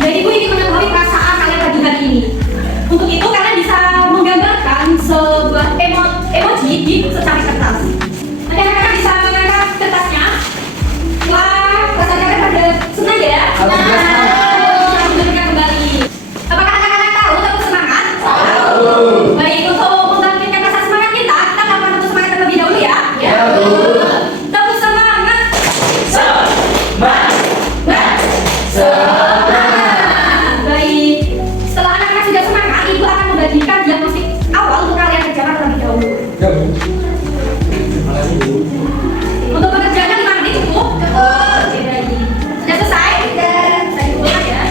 Jadi Ibu ingin mengetahui perasaan kalian pagi hari ini. Untuk itu kalian bisa menggambarkan sebuah emoji di secari kertas. Nanti anak-anak bisa mengangkat kertasnya. Wah, rasanya kalian pada senang ya? Menunjukkan kembali. Apakah anak-anak tahu tepuk semangat? Tahu. Baik, untuk membangkitkan rasa semangat kita melakukan tepuk semangat terlebih dahulu ya. Ya. Tepuk semangat. Semangat. Semangat. Baik. Setelah anak-anak sudah semangat, Ibu akan membagikan diagnostik awal untuk kalian kerjakan terlebih dahulu. Untuk pekerjaannya 5 menit cukup? Cukup. Oke, baik. Sudah selesai? Sudah. Saya duluan ya.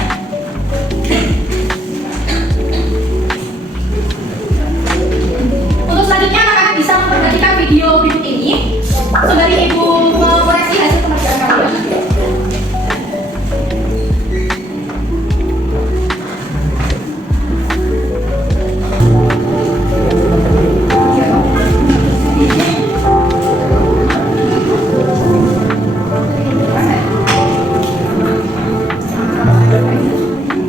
Untuk selanjutnya anak-anak bisa memperhatikan video berikut ini sembari Ibu mengoreksi hasil pengerjaan kalian.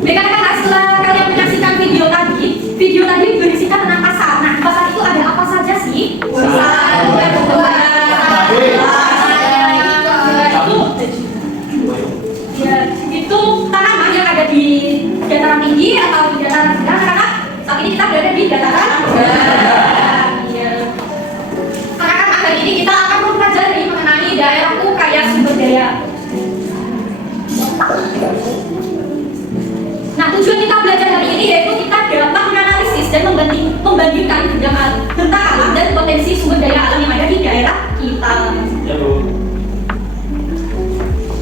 Rekan-rekan, setelah kalian menyaksikan video tadi berisikan tentang pasal. Nah, pasal itu ada apa saja sih? Itu tanaman yang ada di dataran tinggi atau di dataran rendah, karena saat ini kita berada di dataran rendah. Anak-anak, kali ini kita akan mempelajari mengenai daerahku kaya sumber daya. Nah, tujuan kita belajar hari ini yaitu kita dapat menganalisis dan membandingkan bentang alam dan potensi sumber daya alam yang ada di daerah kita.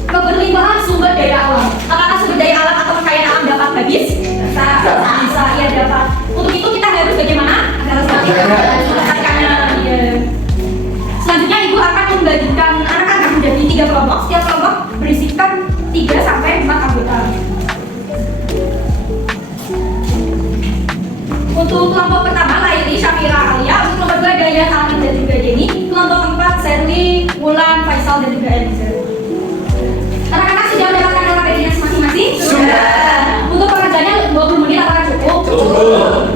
Keberlimpahan sumber daya alam. Apakah sumber daya alam atau kekayaan alam dapat habis? Bisa, ya dapat. Untuk itu kita harus bagaimana? Melestarikannya. Selanjutnya Ibu akan membagikan anak-anak menjadi 3 kelompok. Setiap kelompok berisikan 3 sampai 4 anggota. Untuk kelompok pertama Laili, Syafira, Alia. Untuk kelompok 2 Dayat, Alvin dan juga Jenny. Kelompok 4 Sherly, Wulan, Faisal dan juga Elisa. Anak-anak sudah mendapatkan LKPD-nya masing-masing? Sudah. Untuk pengerjaannya 20 menit apakah cukup? Cukup.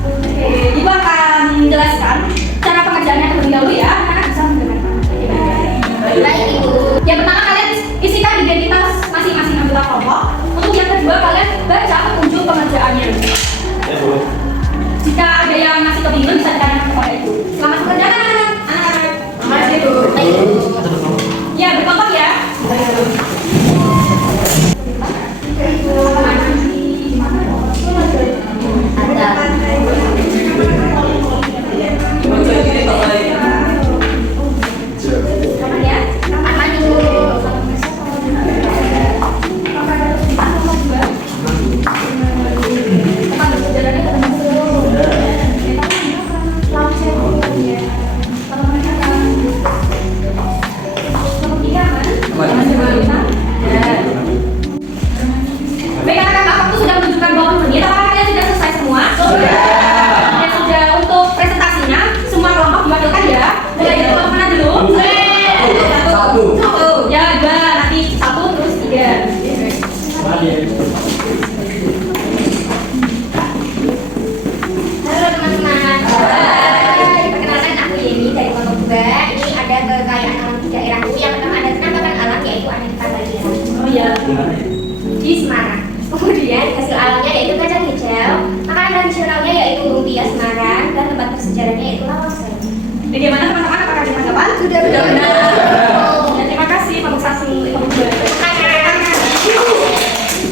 Oke, Ibu akan menjelaskan cara pengerjaannya terlebih dahulu ya. Anak-anak bisa mendengarkan. Baik Ibu. Yang pertama kalian isikan identitas masing-masing anggota kelompok. Untuk yang kedua kalian baca petunjuk pengerjaannya. Jika ada yang masih kebingungan bisa ditanyakan kepada Ibu. Selamat bekerja anak-anak. Makasih Ibu. Ya, berkelompok ya. Di Semarang. Kemudian hasil alamnya yaitu kacang hijau, makanan tradisionalnya yaitu lumpia Semarang, dan tempat bersejarahnya yaitu Lawasari. Bagaimana teman-teman, apakah ada tanggapan? Sudah benar. Ya, terima kasih kelompok 1, kelompok 2.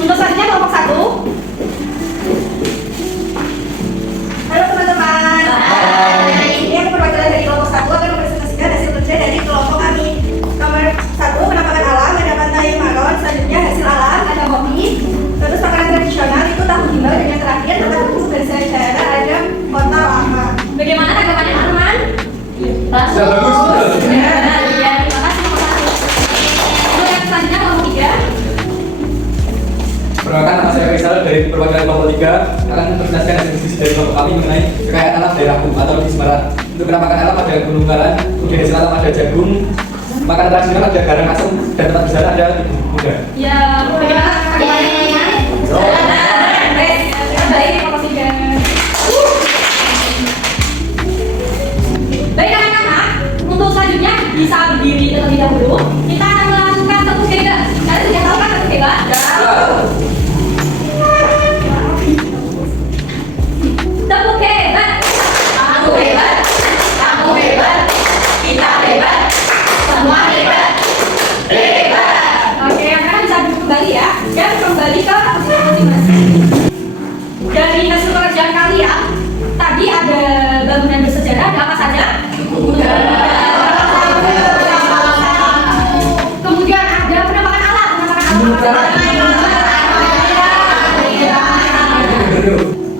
Untuk selanjutnya kelompok 1. Halo teman-teman. Ini aku perwakilan dari kelompok 1 akan mempresentasikan hasil kerja dari kelompok kami. Nomor 1 penampakan alam, ada pantai Maron. Selanjutnya hasil alam, ada kopi. Terus makanan tradisional itu tahu gimbal, dan yang terakhir tempat bersejarah ada kota lama. Bagaimana tanggapannya teman-teman? Bagus. Ya, terima kasih kelompok 1. Untuk yang selanjutnya kelompok 3. Perkenalkan, nama saya Faisal dari perwakilan kelompok 3 akan menjelaskan hasil diskusi dari kelompok kami mengenai kekayaan alam daerahku atau di Semarang. Untuk penampakan alam ada Gunung Galan, kemudian hasil alam ada jagung, makanan tradisional ada garang asam dan tempat bersejarah ada muda. Ya, bagaimana? Baik, terima kasih guys. Baik anak-anak, untuk selanjutnya bisa berdiri terlebih dahulu. Kita akan melakukan tepuk hebat. Kalian sudah tahu kan tepuk hebat? Tepuk hebat. Aku hebat. Kamu hebat. Kita hebat. Semua hebat. Hebat. Oke, anak-anak bisa duduk kembali ya. Dan kembali ke posisi masing-masing. Dari hasil pekerjaan kalian, tadi ada bangunan bersejarah, ada apa saja? Kemudian ada penampakan alam,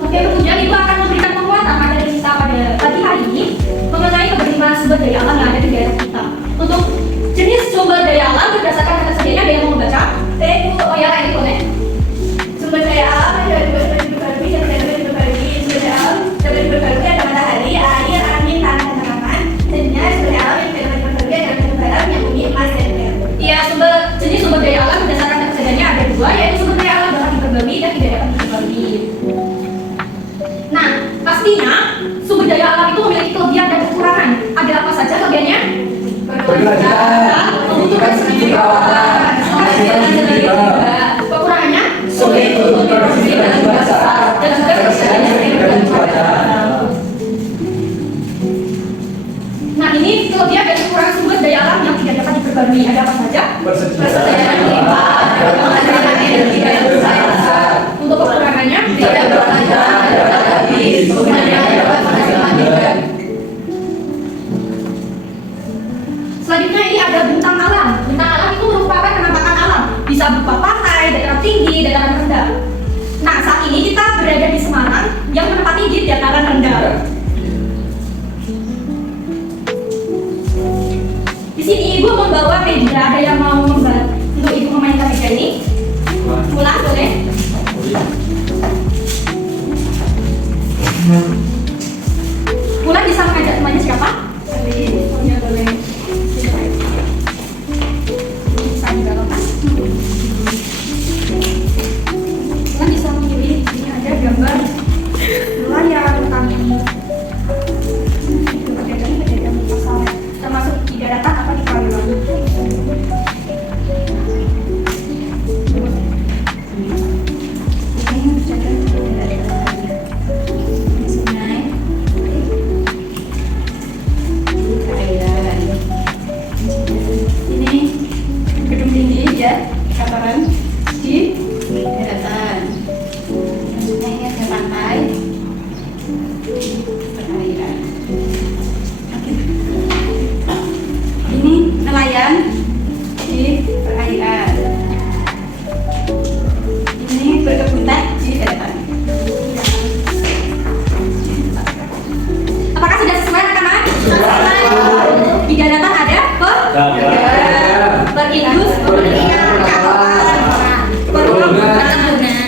Oke, kemudian itu akan memberikan penguatan materi kita pada pagi hari ini mengenai keberlimpahan sumber daya alam yang ada di daerah kita. Untuk jenis sumber daya alam berdasarkan ketersediaannya, ada yang mau membaca? Oh ya, ini boleh. Sumber daya alam ada dua sumber berbaru, sumber daya alam dapat berbaru ada matahari, air, angin, tanah, dan tanaman. Sebenarnya sumber daya alam yang dapat berbaru ada batu bara, minyak bumi, emas, dan perak. Iya, jenis sumber daya alam berdasarkan ketersediaannya ada dua, yaitu sumber daya alam dapat diperbarui dan tidak dapat diperbarui. Nah, pastinya sumber daya alam itu memiliki kelebihan dan kekurangan. Ada apa saja kelebihannya? Berkelanjutan, membutuhkan sedikit perawatan, kekurangannya? sulit untuk diproduksi dalam jumlah besar, dan juga ketersediaannya tergantung cuaca. Nah, ini kelebihan dan kekurangan sumber daya alam yang tidak dapat diperbarui. Ada apa saja? Persediaan limpah, Pengelolaan energi dan besar. Untuk kekurangannya? tidak berkelanjutan, dapat habis, kemudian dapat menghasilkan. Selanjutnya ini ada bentang alam. Bentang alam itu merupakan penampakan alam. Bisa berupa pantai, dataran tinggi, dataran rendah. Nah, saat ini kita berada di Semarang yang menempati di dataran rendah. Di sini ibu membawa meja. Ada yang mau membantu untuk ibu memainkan meja ini? Mulai boleh. Mulai bisa mengajak temannya siapa? Oh ya boleh. Bisa juga lepas. Mulai bisa memilih. Ini ada gambar layar kami. Pedagang pasar, termasuk di daratan apa di Palembang.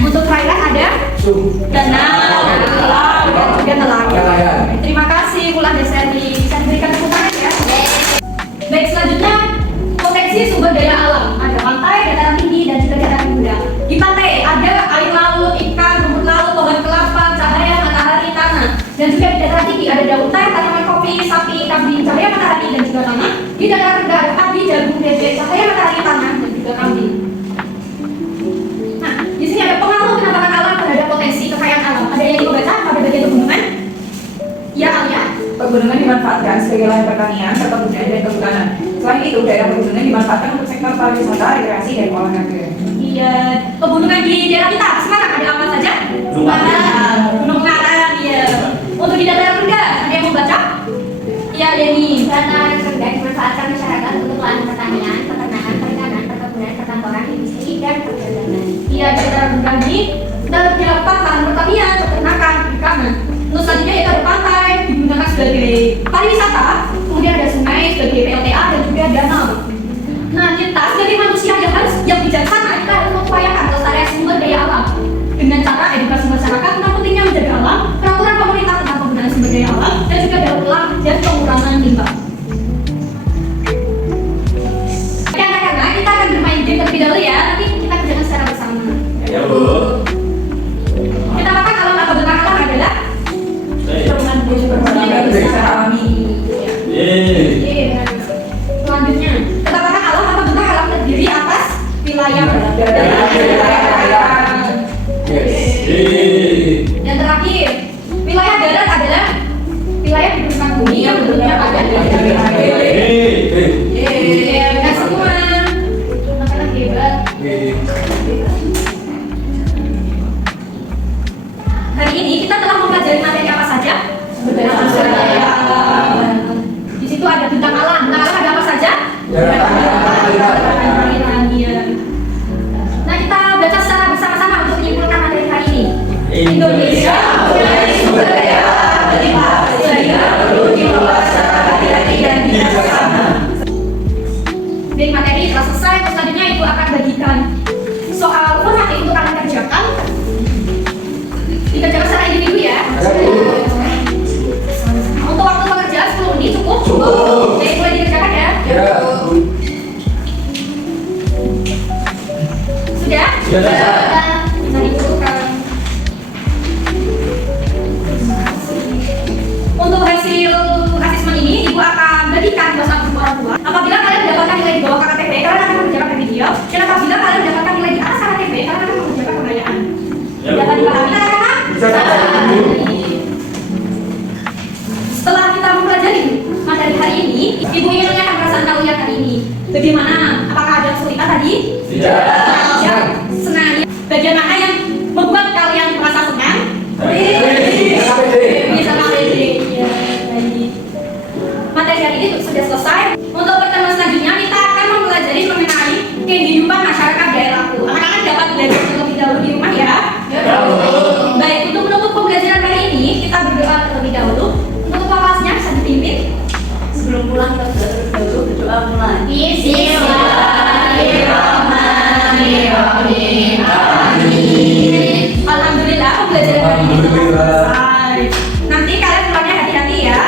Untuk perairan ada danau, laut, dan juga nelayan. Terima kasih Bulan Deseri. Bisa diberikan tepuk tangan ya. Baik, selanjutnya potensi sumber daya alam. Ada pantai, dataran tinggi, dan juga dataran rendah. Di pantai ada air laut, ikan, rumput laut, pohon kelapa, cahaya matahari, tanah. Dan juga di dataran tinggi ada daun teh, tanaman kopi, sapi, kambing, cahaya matahari, dan juga tanah. Di dataran rendah ada padi, jagung, bebek, cahaya matahari, tanah, dan juga kambing. Nah, di sini ada pengaruh penampakan alam terhadap potensi kekayaan alam. Ada yang dibaca pada bagian pegunungan? Ya, Alia. Pegunungan dimanfaatkan sebagai lahan pertanian, perkebunan, dan kehutanan. Selain itu, daerah pegunungan dimanfaatkan untuk sektor pariwisata, rekreasi, dan olahraga. Iya, pegunungan di daerah kita Semarang ada apa saja? Gunung Karang, iya. Untuk di dataran rendah, ada yang mau baca? Iya, Deni. Dataran rendah dimanfaatkan masyarakat untuk lahan pertanian, peternakan, perikanan, perkebunan, perkantoran, industri, dan perdagangan. Iya, di dataran rendah ini terdapat lahan pertanian, peternakan, perikanan. Untuk selanjutnya yaitu ada pantai, digunakan sebagai pariwisata, kemudian ada sungai sebagai PLTA dan juga danau. Nah, kita sebagai manusia yang bijaksana, kita harus mengupayakan kelestarian sumber daya alam dengan cara edukasi masyarakat tentang pentingnya menjaga alam, peraturan pemerintah tentang penggunaan sumber daya alam, dan juga daur ulang dan pengurangan limbah. Yes. Dan terakhir, wilayah darat adalah wilayah di permukaan bumi yang bentuknya padat. Benar semua. Makanan hebat. Hari ini kita telah mempelajari materi apa saja? Di situ ada bintang alam. Bintang alam ada apa saja? Nah, kita baca secara bersama-sama untuk menyimpulkan materi hari ini. Indonesia mempunyai sumber daya berlimpah sehingga perlu dikelola secara hati-hati dan bijaksana. Baik, materi telah selesai. Selanjutnya ibu akan bagikan soal formatif untuk kalian kerjakan. Dikerjakan secara individu ya. Untuk waktu pengerjaan 10 menit cukup? Baik, mulai dikerjakan ya. Sudah? Bisa dibutuhkan. Untuk hasil asesmen ini, ibu akan berikan ke satu orang tua. Apabila kalian mendapatkan nilai di bawah KKTP, kalian akan mengerjakan video. Dan apabila kalian mendapatkan nilai di atas KKTP, kalian akan mengerjakan pertanyaan. Dapat dipahami anak-anak? Setelah kita mempelajari materi hari ini, ibu ingin menanyakan perasaan kalian hari ini. Bagaimana? Apakah ada kesulitan tadi? Tidak. Senang. Bagian mana yang membuat kalian merasa senang? Bisa KPD. Ya, baik. Materi hari ini sudah selesai. Untuk pertemuan selanjutnya kita akan mempelajari mengenai kehidupan masyarakat daerahku. Anak-anak dapat belajar terlebih dahulu di rumah ya. Baik, untuk menutup pembelajaran hari ini kita berdoa terlebih dahulu. Untuk kelasnya bisa dipimpin. Sebelum pulang kita dahulu berdoa mulai. Bismillahirrahmanirrahim. Alhamdulillah pembelajaran hari ini telah selesai. Nanti kalian pulangnya hati-hati ya.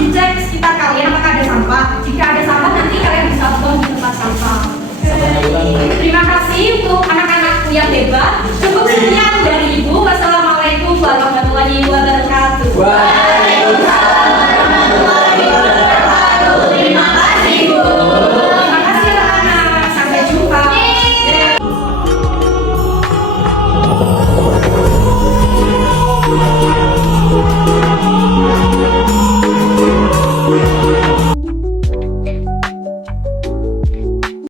Dicek sekitar kalian apakah ada sampah. Jika ada sampah nanti kalian bisa buang di tempat sampah. Terima kasih untuk anak-anakku yang hebat. Cukup sekian dari ibu. Wassalamualaikum warahmatullahi wabarakatuh. Waalaikumsalam warahmatullahi wabarakatuh. Terima kasih, Bu. Terima kasih anak-anak. Sampai jumpa. We'll be right back.